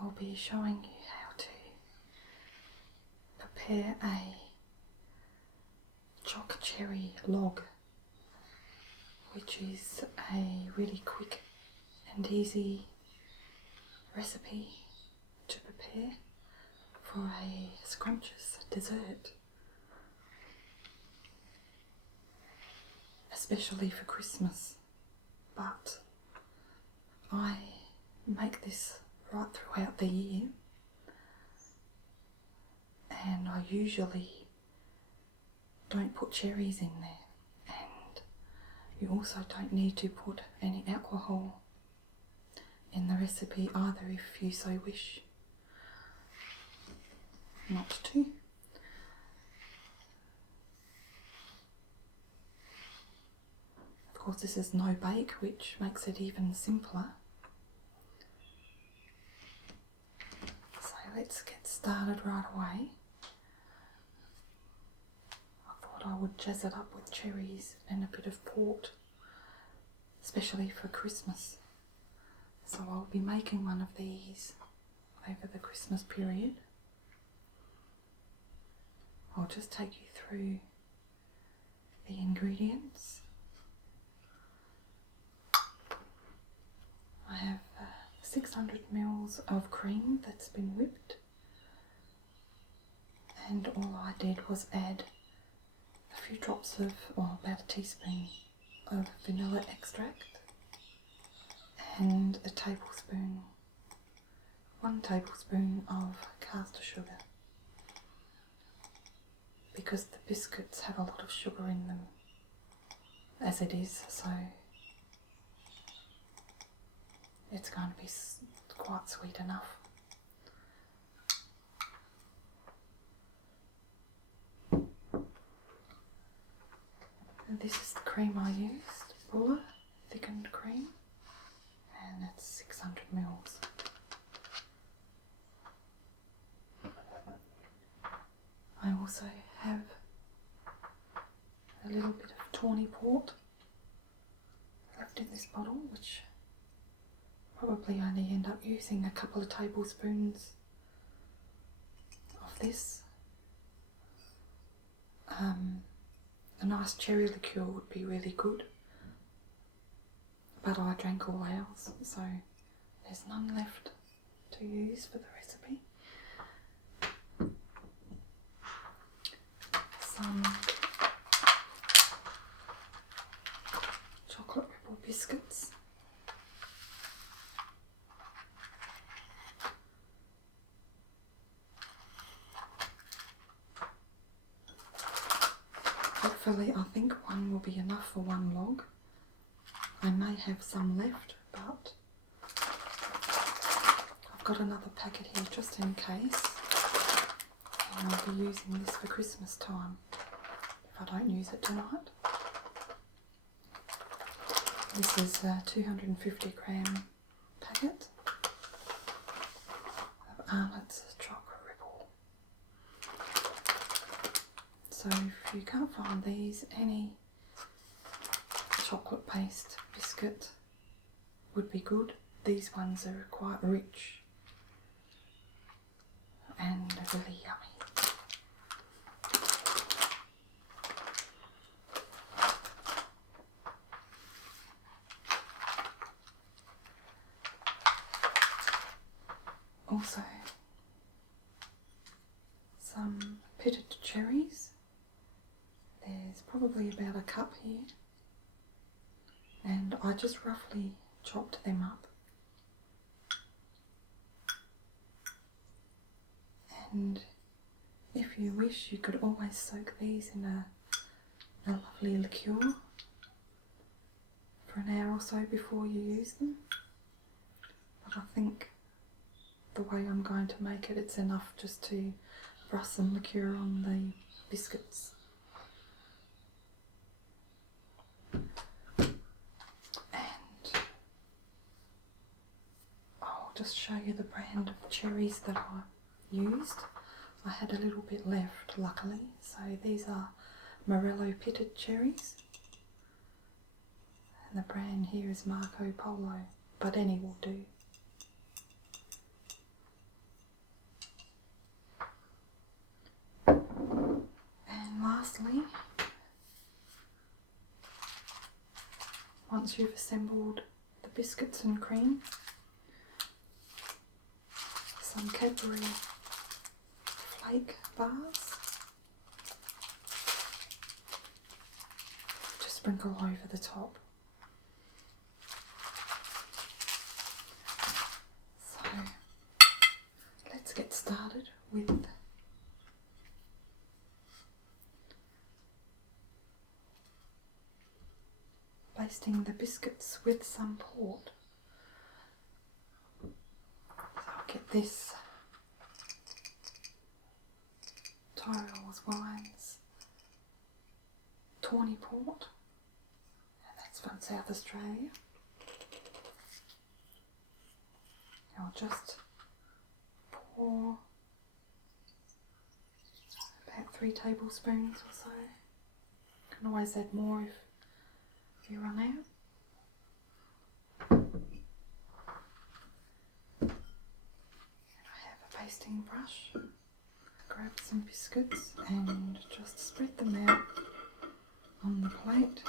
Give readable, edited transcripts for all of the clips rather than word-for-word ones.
I'll be showing you how to prepare a choc cherry log, which is a really quick and easy recipe to prepare for a scrumptious dessert, especially for Christmas. But I make this right throughout the year, and I usually don't put cherries in there, and you also don't need to put any alcohol in the recipe either if you so wish not to. Of course, this is no bake, which makes it even simpler. So let's get started right away. I thought I would jazz it up with cherries and a bit of port, especially for Christmas. So I'll be making one of these over the Christmas period. I'll just take you through the ingredients. I have 600 ml of cream that's been whipped, and all I did was add a few drops of, well, about a teaspoon of vanilla extract and a tablespoon, 1 tablespoon of caster sugar, because the biscuits have a lot of sugar in them as it is, so it's going to be quite sweet enough. And this is the cream I used, Buller thickened cream, and it's 600 ml. I also have a little bit of tawny port left in this bottle, which probably only end up using a couple of tablespoons of this. A nice cherry liqueur would be really good, but I drank all ours, so there's none left to use for the recipe. Some chocolate ripple biscuits. Hopefully, I think one will be enough for one log. I may have some left, but I've got another packet here just in case, and I'll be using this for Christmas time if I don't use it tonight. This is a 250 gram packet of Arnotts Choc Ripples. So if you can't find these, any chocolate paste biscuit would be good. These ones are quite rich and really yummy. Also, some pitted cherries. There's probably about a cup here, and I just roughly chopped them up. And if you wish, you could always soak these in a lovely liqueur for an hour or so before you use them. But I think the way I'm going to make it, it's enough just to brush some liqueur on the biscuits. Just show you the brand of cherries that I used. I had a little bit left, luckily, so these are Morello pitted cherries, and the brand here is Marco Polo, but any will do. once you've assembled the biscuits and cream, some Cadbury Flake bars. Just sprinkle over the top. So let's get started with basting the biscuits with some port. So I'll get this Tyrrell's Wines Tawny Port, and that's from South Australia. I'll just pour about 3 tablespoons or so. You can always add more if you run out. And I have a basting brush. Grab some biscuits and just spread them out on the plate.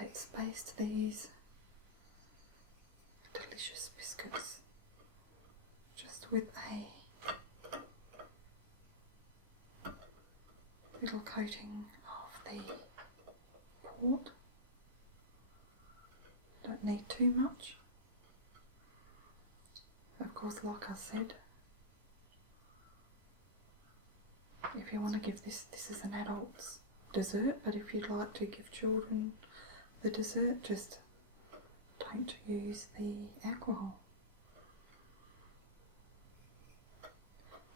Let's baste these delicious biscuits just with a little coating of the port. Don't need too much. Of course, like I said, if you want to give this is an adult's dessert, but if you'd like to give children the dessert, just don't use the alcohol.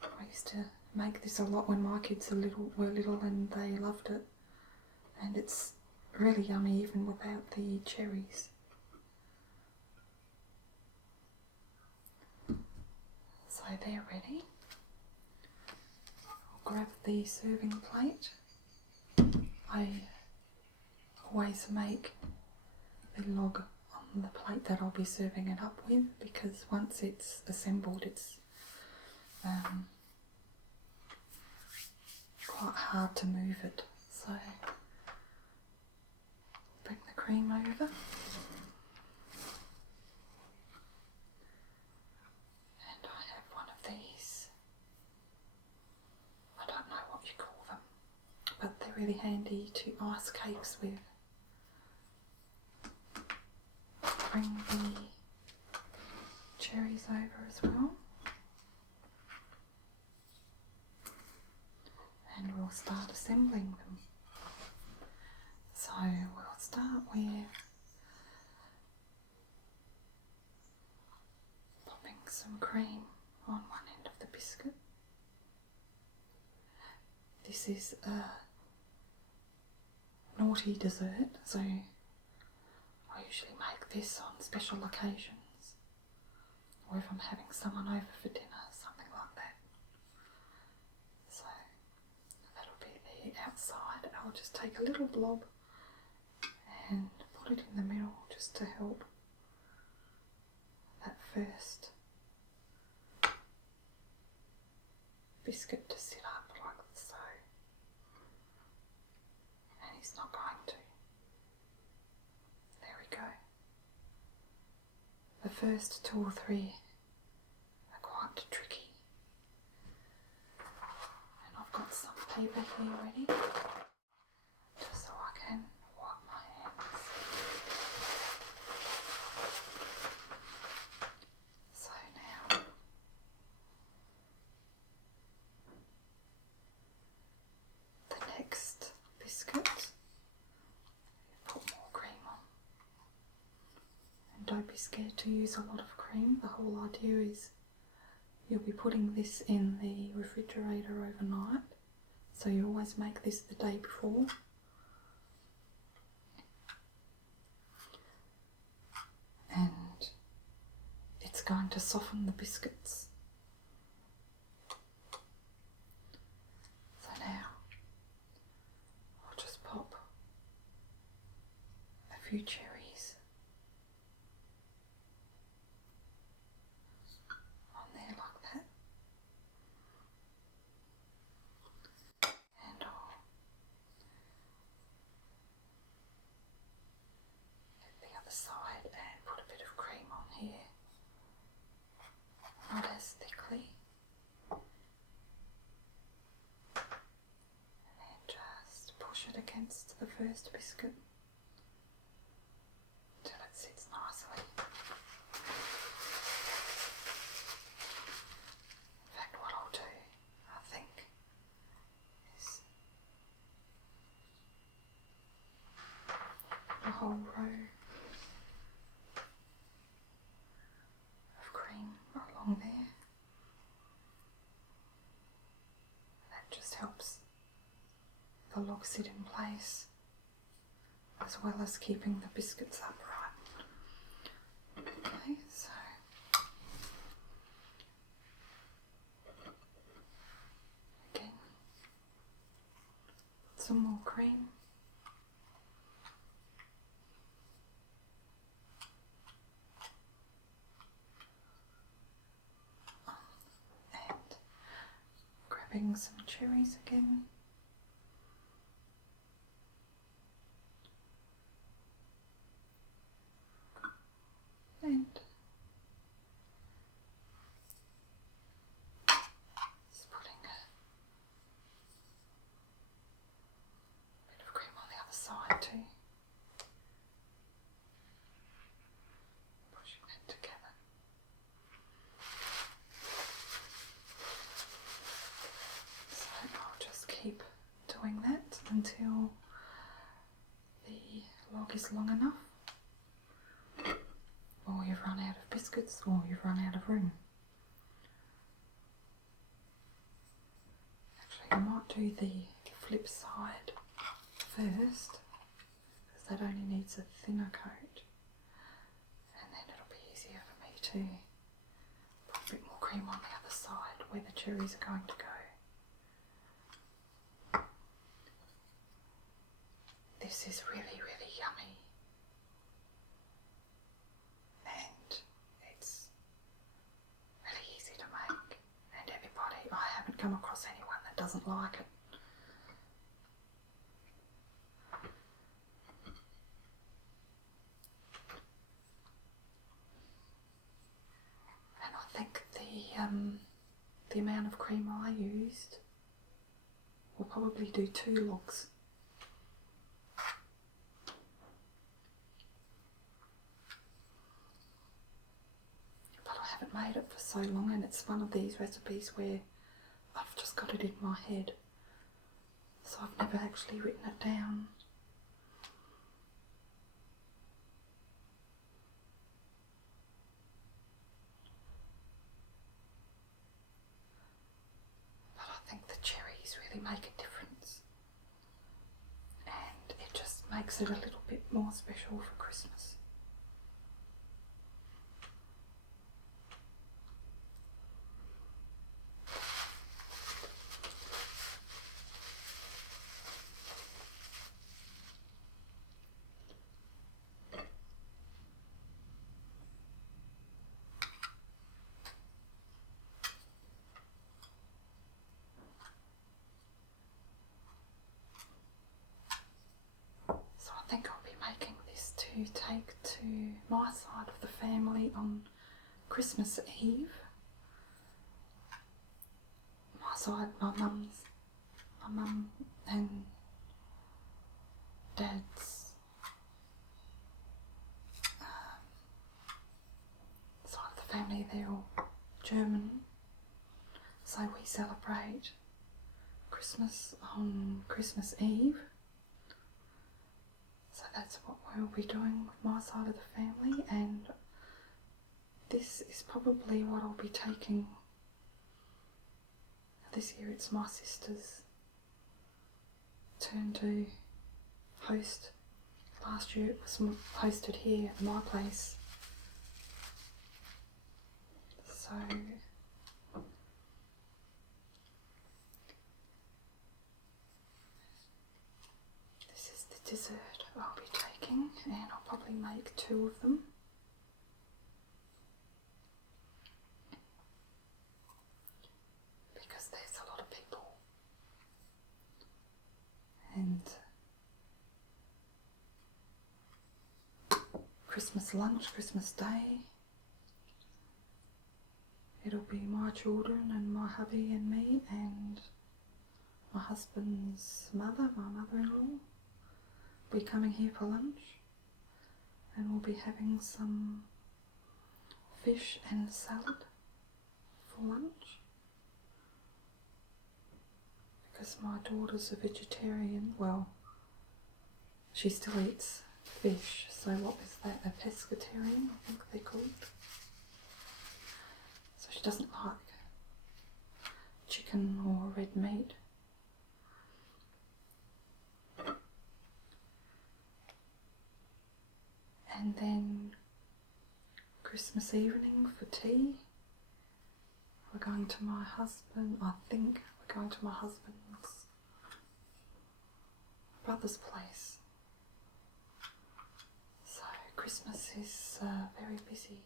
I used to make this a lot when my kids were little and they loved it, and it's really yummy even without the cherries. So they're ready. I'll grab the serving plate. I always make a log on the plate that I'll be serving it up with, because once it's assembled it's quite hard to move it. So bring the cream over and I have one of these, I don't know what you call them, but they're really handy to ice cakes with. Bring the cherries over as well, and we'll start assembling them. So we'll start with popping some cream on one end of the biscuit. This is a naughty dessert, so I usually make this on special occasions, or if I'm having someone over for dinner, something like that. So that'll be the outside. I'll just take a little blob and put it in the middle just to help that first biscuit to sit up like so. And he's not going to. There we go. The first 2 or 3 are quite tricky. And I've got some paper here ready, just so I can wipe my hands. So now the next biscuit, put more cream on. And don't be scared to use a lot of cream. The whole idea is you'll be putting this in the refrigerator overnight, so you always make this the day before. going to soften the biscuits. So now I'll just pop a few cherries on there like that, and I'll hit the other side and put a bit of cream on here, not as thickly, and then just push it against the first biscuit until it sits nicely. In fact, what I'll do, I think, is a whole row of cream along there. That just helps the log sit in place, as well as keeping the biscuits upright. Okay, so again, some more cream. And grabbing some cherries again. And just putting a bit of cream on the other side too. Pushing that together. So I'll just keep doing that until the log is long enough, or you've run out of biscuits, or you've run out of room. Actually, I might do the flip side first, because that only needs a thinner coat, and then it'll be easier for me to put a bit more cream on the other side where the cherries are going to go. This is really, really yummy. I haven't come across anyone that doesn't like it. And I think the amount of cream I used will probably do 2 logs. But I haven't made it for so long, and it's one of these recipes where I've just got it in my head, so I've never actually written it down. But I think the cherries really make a difference, and it just makes it a little bit more special for Christmas. I think I'll be making this to take to my side of the family on Christmas Eve. My side, my mum and dad's side of the family, they're all German, so we celebrate Christmas on Christmas Eve. So that's what we'll be doing with my side of the family, and this is probably what I'll be taking. This year it's my sister's turn to host. Last year it was hosted here at my place. So this is the dessert I'll be taking, and I'll probably make 2 of them. Because there's a lot of people. And Christmas lunch, Christmas Day, it'll be my children and my hubby and me and my husband's mother, my mother-in-law, will be coming here for lunch, and we'll be having some fish and salad for lunch. Because my daughter's a vegetarian, well, she still eats fish, so what is that, a pescatarian, I think they're called. So she doesn't like chicken or red meat. And then Christmas evening for tea, we're going to my husband, I think we're going to my husband's brother's place. So Christmas is very busy.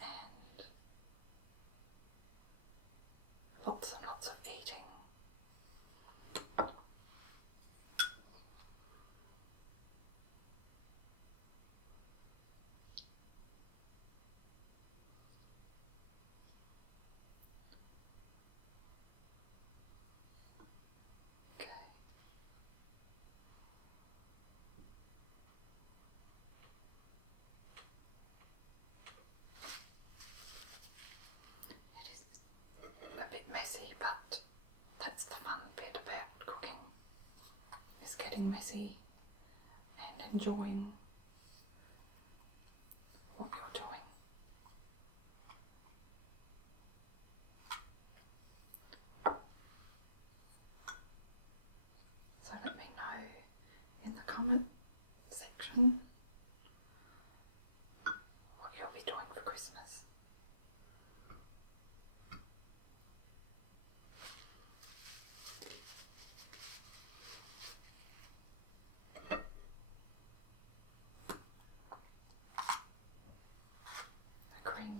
And lots and lots of eating. But that's the fun bit about cooking, is getting messy and enjoying what you're doing. So let me know in the comment section what you'll be doing for Christmas.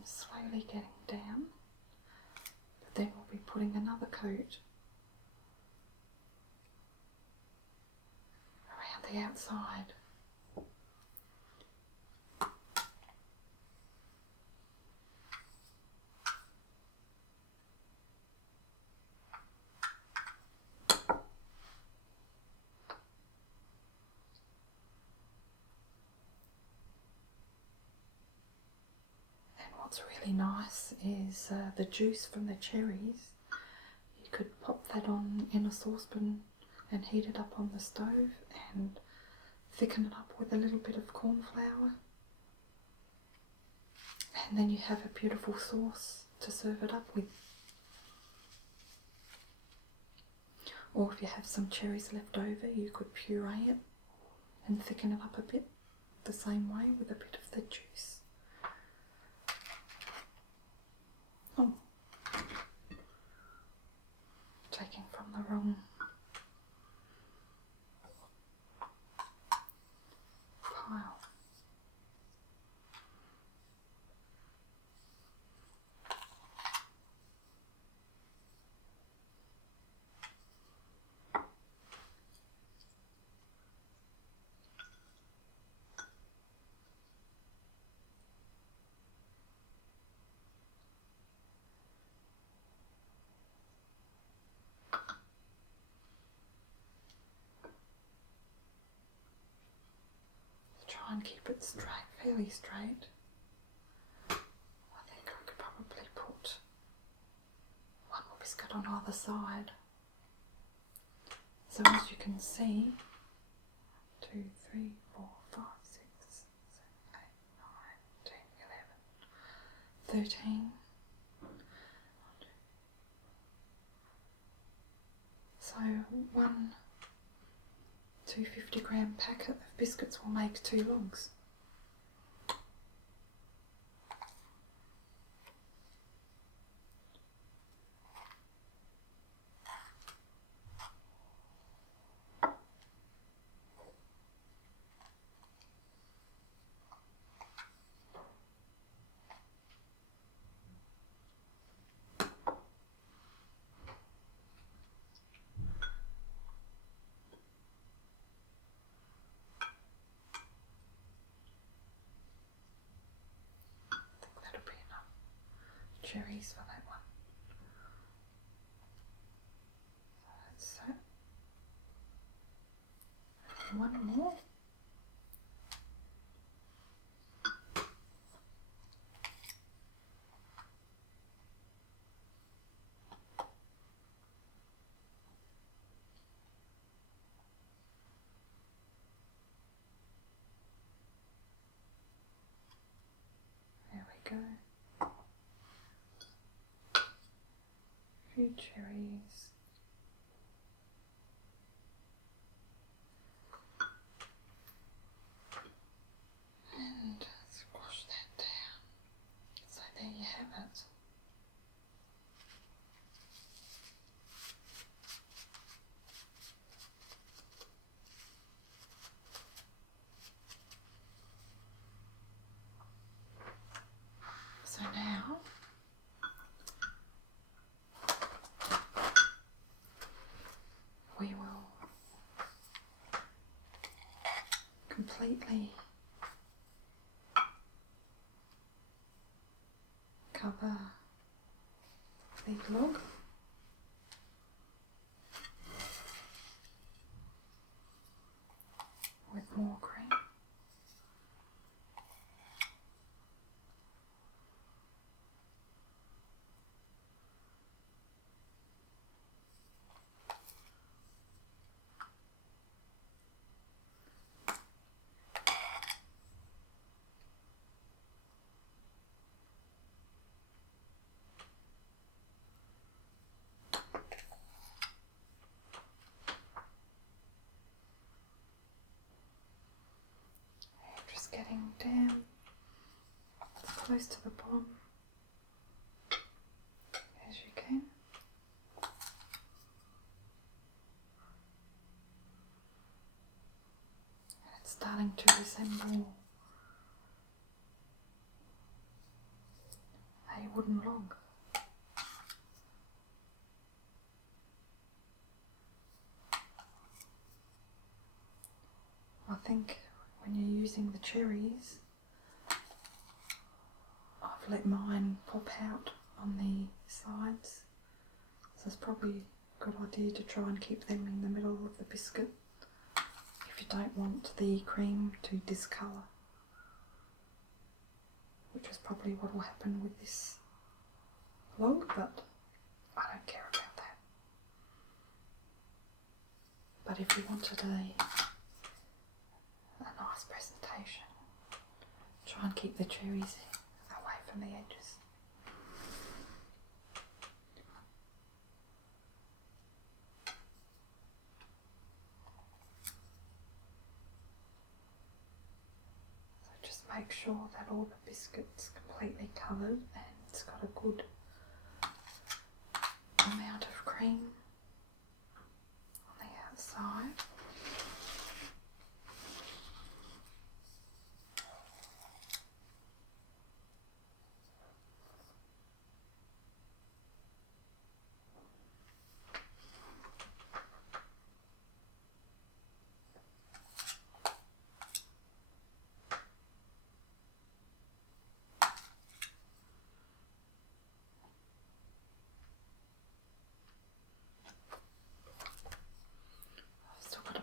Slowly getting down, but then we'll be putting another coat around the outside. What's really nice is the juice from the cherries. You could pop that on in a saucepan and heat it up on the stove and thicken it up with a little bit of corn flour, and then you have a beautiful sauce to serve it up with. Or if you have some cherries left over, you could puree it and thicken it up a bit the same way with a bit of the juice. Oh, taking from the wrong pile. Try and keep it straight, fairly straight. I think I could probably put one more biscuit on either side. So as you can see, 2, 3, 4, 5, 6, 7, 8, 9, 10, 11, 13. So 1, 250-gram packet of biscuits will make 2 logs. Cherries for that one. So that's that. One more. There we go. Few cherries. And squash that down. So there you have it. So now we will completely cover the log with more cream. Just getting down as close to the bottom as you can. And it's starting to resemble a wooden log. I think when you're using the cherries, I've let mine pop out on the sides, so it's probably a good idea to try and keep them in the middle of the biscuit if you don't want the cream to discolour, which is probably what will happen with this log, but I don't care about that. But if you wanted a nice presentation, try and keep the cherries away from the edges. So just make sure that all the biscuits completely covered and it's got a good amount of cream on the outside.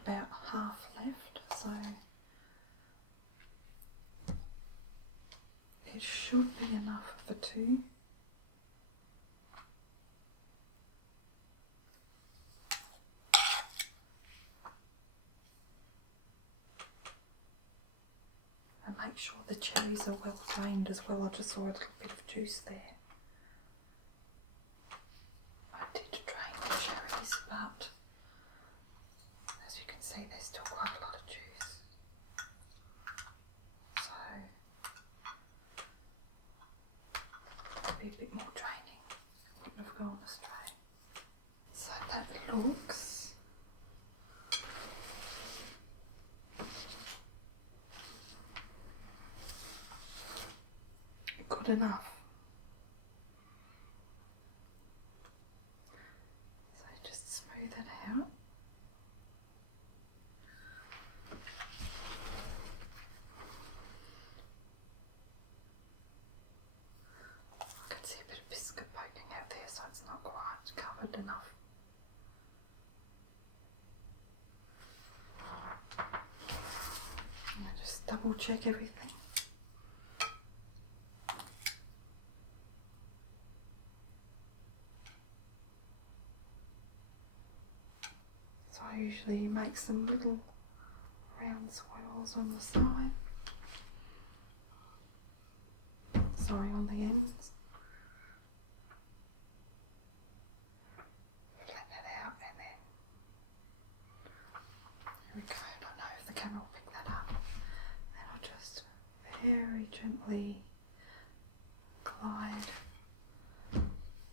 About half left, so it should be enough for 2. And make sure the cherries are well drained as well. I just saw a little bit of juice there. I did drain the cherries, but as you can see they're still quite good enough. So just smooth it out. I can see a bit of biscuit poking out there, so it's not quite covered enough. I just double check everything. So I usually make some little round swirls on the side. Sorry, on the ends. Flatten it out and then here we go. I don't know if the camera will pick that up. And I'll just very gently glide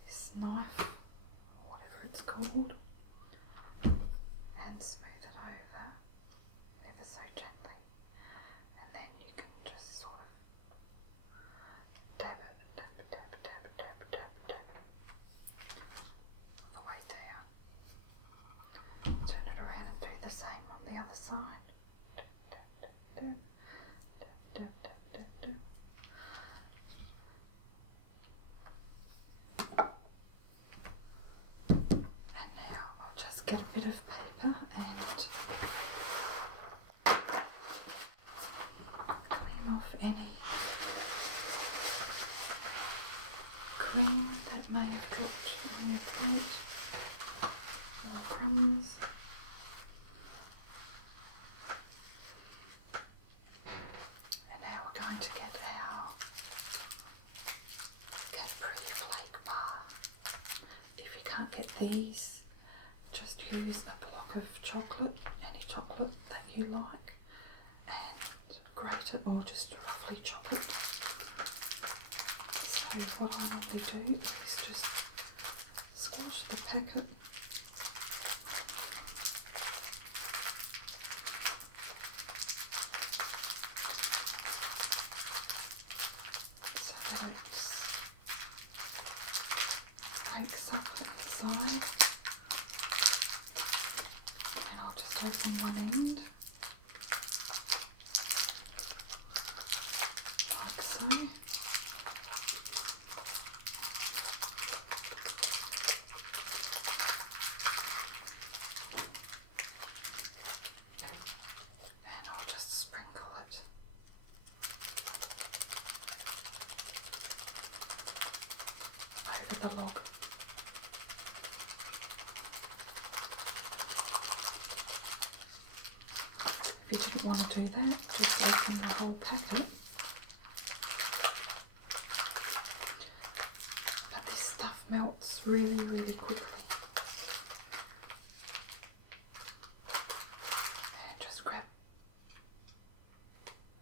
this knife, or whatever it's called, and smooth it over ever so gently. And then you can just sort of dab it, dab it, dab it, dab it, dab it, dab it, dab it, all the way down. Turn it around and do the same on the other side. Dab, dab, dab, dab, dab, dab, dab, dab. And now I'll just get a bit of paper and clean off any cream that may have dropped on your plate or crumbs. And now we're going to get our Cadbury Flake bar. If you can't get these, just use a block of chocolate, any chocolate that you like, and grate it or just roughly chop it. So what I normally do is just squash the packet so that it breaks up inside. And I'll just open one end, like so. And I'll just sprinkle it over the log. If you didn't want to do that, just open the whole packet. But this stuff melts really, really quickly. And just grab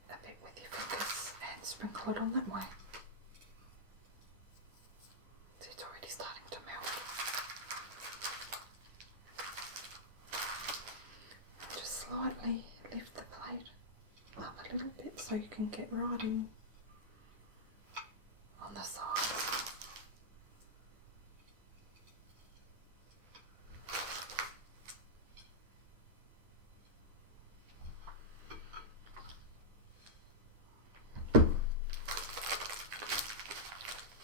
a bit with your fingers and sprinkle it on that way. See, it's already starting to melt. And just slightly lift the plate up a little bit so you can get right in on the sides.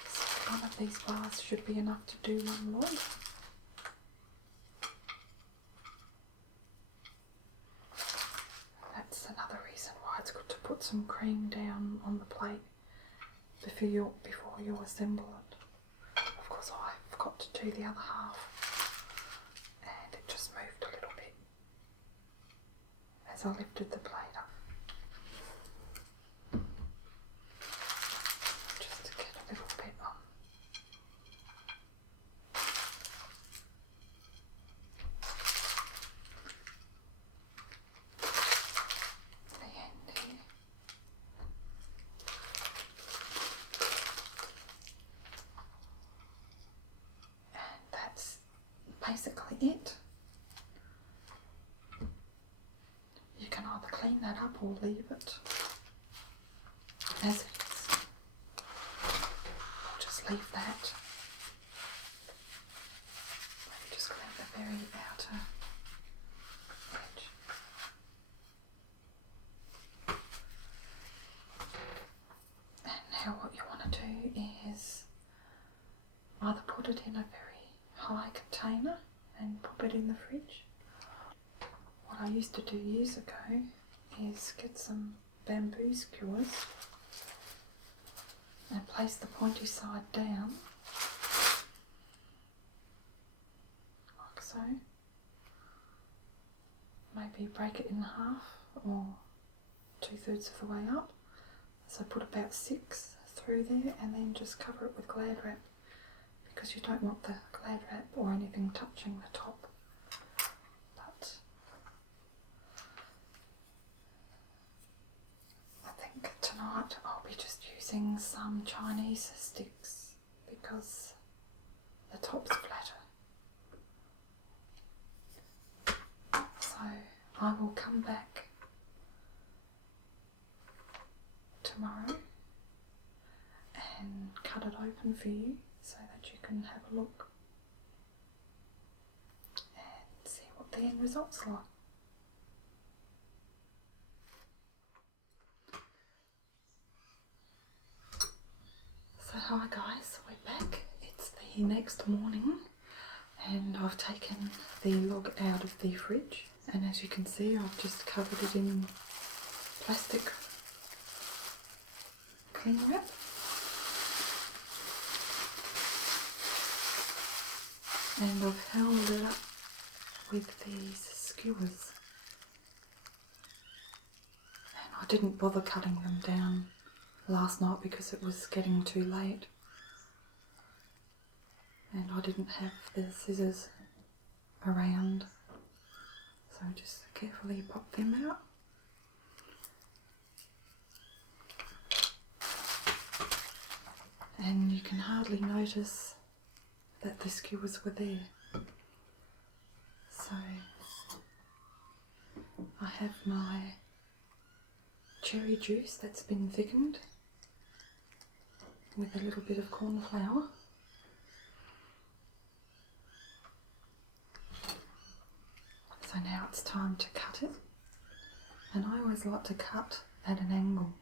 So one of these bars should be enough to do one log. That's another reason why it's good to put some cream down on the plate before you assemble it. Of course, I forgot to do the other half, and it just moved a little bit as I lifted the plate up. Just to get a little bit on. The end here. And that's basically it. You can either clean that up or leave it as it is. put it in a very high container and pop it in the fridge. What I used to do years ago is get some bamboo skewers and place the pointy side down, like so. Maybe break it in half or 2/3 of the way up. So put about 6 through there and then just cover it with Glad wrap, because you don't want the Glad wrap or anything touching the top. But I think tonight I'll be just using some Chinese sticks because the top's flatter. So I will come back tomorrow and cut it open for you so that you can have a look and see what the end result's like. So hi guys, we're back. It's the next morning and I've taken the log out of the fridge, and as you can see I've just covered it in plastic cling wrap. And I've held it up with these skewers, and I didn't bother cutting them down last night because it was getting too late and I didn't have the scissors around, so just carefully pop them out. And you can hardly notice that the skewers were there. So I have my cherry juice that's been thickened with a little bit of corn flour. So now it's time to cut it, and I always like to cut at an angle.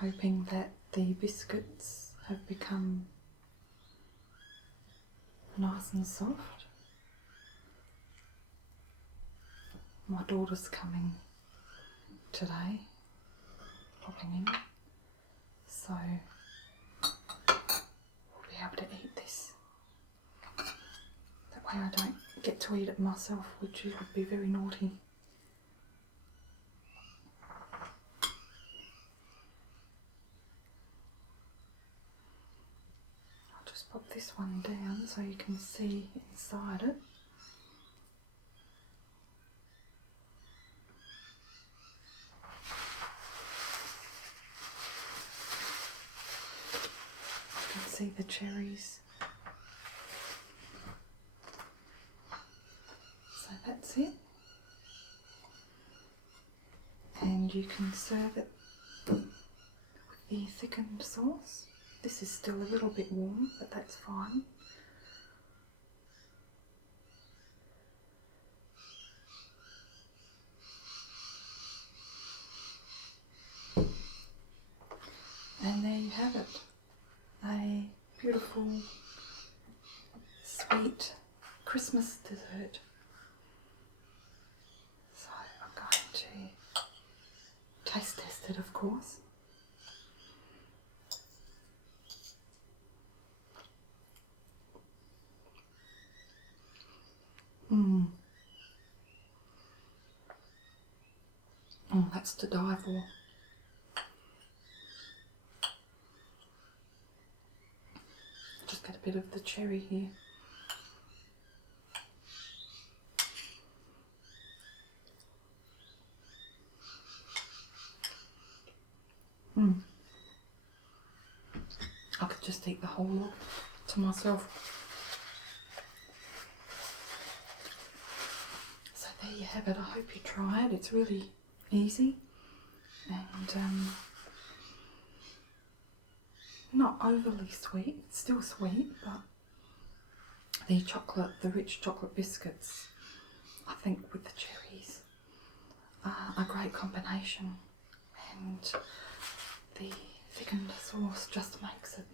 Hoping that the biscuits have become nice and soft. My daughter's coming today, popping in, so we'll be able to eat this. That way I don't get to eat it myself, which would be very naughty. Pop this one down so you can see inside it. You can see the cherries. So that's it. And you can serve it with the thickened sauce. This is still a little bit warm, but that's fine. And there you have it, a beautiful, sweet Christmas dessert. So I'm going to taste test it, of course. Oh, that's to die for. Just get a bit of the cherry here. I could just eat the whole lot to myself. So there you have it. I hope you try it. It's really easy and not overly sweet. It's still sweet, but the rich chocolate biscuits, I think with the cherries, are a great combination, and the thickened sauce just makes it